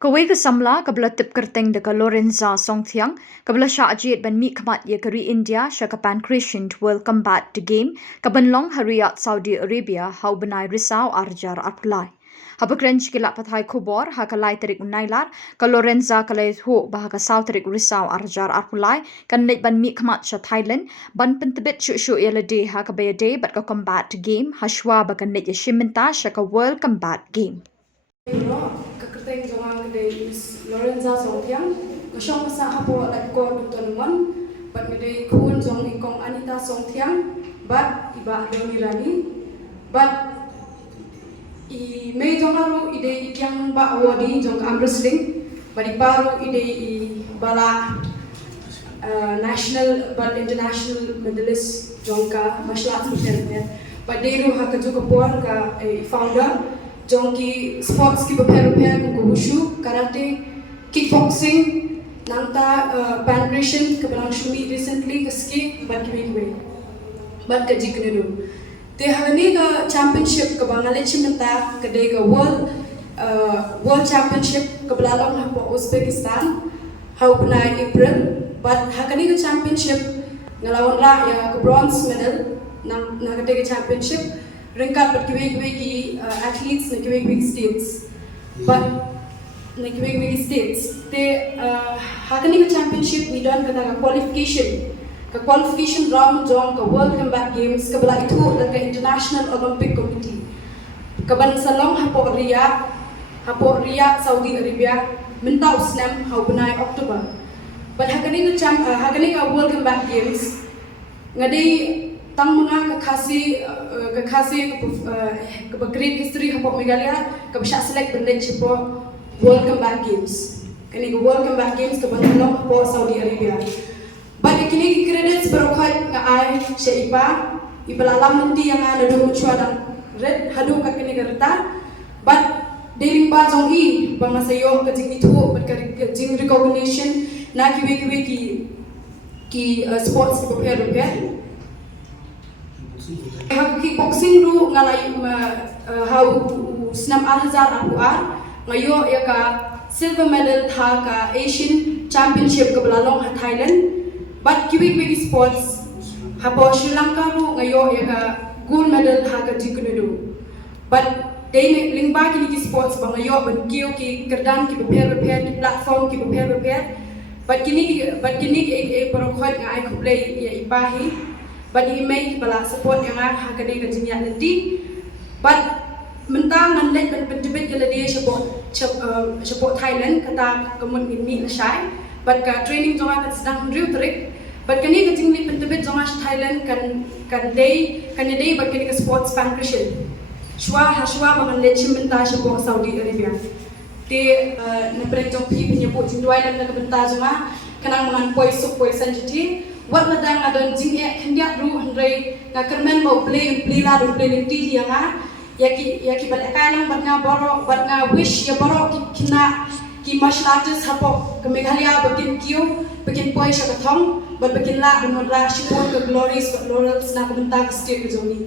Kawai ke samla kabla tip kerteng de ka Lorenza Songthiang kabla sha ajit ban mi khmat ye kari India sha ka pancreation World Combat the game kaban long Riyadh Saudi Arabia hau benai risau arjar aplai habakrench kila pathai khubor ha kalai tarik unailar ka Lorenza kalai ho bah ka sau tarik risau arjar aplai kan net ban mi khmat sha Thailand ban pentebet shu yelade ha ka bayade bat ka combat game hashwa ba kan net ye shiminta sha ka World Combat game Kekerteng jongang kedai Miss Lorenza Songthiang kesyong masa hapo like kor kutonman bat kedai kun jong ikong Anita Songthiang bat iba Donirani bat I mei jongaru ide ikyang ba awadi jong arm wrestling bat iparu ide I bala national but international medalist jong ka martial arts bat deru ha kaju kapor ka founder jongki sports ki prepare ko wushu karate kickboxing nangta pancreation ke belang shumi recently ke ski bat ka jikneru te hagani ka championship ke bangale chimenta ke de ka world championship ke belalong ha po Uzbekistan hau bunai April but hagani ka championship ngalawan ra ya ke bronze medal nang ke de ka championship ringkat berkiwik-kiwik athletes na kiwik-kiwik states but na kiwik-kiwik states te hakani ka championship ni don kata ka qualification round jong ka World Combat Games ka bala itu dan ka International Olympic Committee ka ban salong hapo Riyadh Saudi Arabia minta usnam hau benai Oktober but hakani ka World Combat Games ngadai tang mga kakasi ke great history hapo Meghalaya ke besyak select benda cipo World Combat Games kini ke World Combat Games ke bandung hapo Saudi Arabia but kini credits berokat ngai seipa ibalalam nanti yang ada dulu cuadan red hadu ka kini kereta but daily ba jong I bang masayo ke jing itu but ke jing recognition na kiwe ki sports ke prepare kickboxing ru ngalai hau senam Al-Azhar Apuar ngayo ya ka silver medal tha ka Asian Championship ke belalong ha Thailand but kiwik sports hapo Sri Lanka ru ngayo ya ka gold medal ha ka jiknedu but dei lingba ki sports bang ngayo ban kiyo ki kerdan ki prepare ki platform ki prepare but kini parokhot ngai kuplay ya ipahi but imei bala support yang hakane ka jinya nanti but mentang nganlet ban pendebit kala dia support Thailand kata kemun minmi nasai but ka training jonga ka sedang drill trik but kani ka jingli pendebit jonga Thailand kan day but kani ka sports pancreation shwa bangan lechim menta support Saudi Arabia te na prejong pi penyebut jindwai dan ka benta jonga kanang mangan poi sensitive wat madang adon jing hendak ru hendrai na kermen mau play la ru play nanti yang yaki bal kanang bat nga wish ya borok kina ki martial artist hapo ke Meghalaya bakin kiyo bakin poi sha kathong bat bakin la benodra shipon ke glories laurels na ka benta ke state ke joni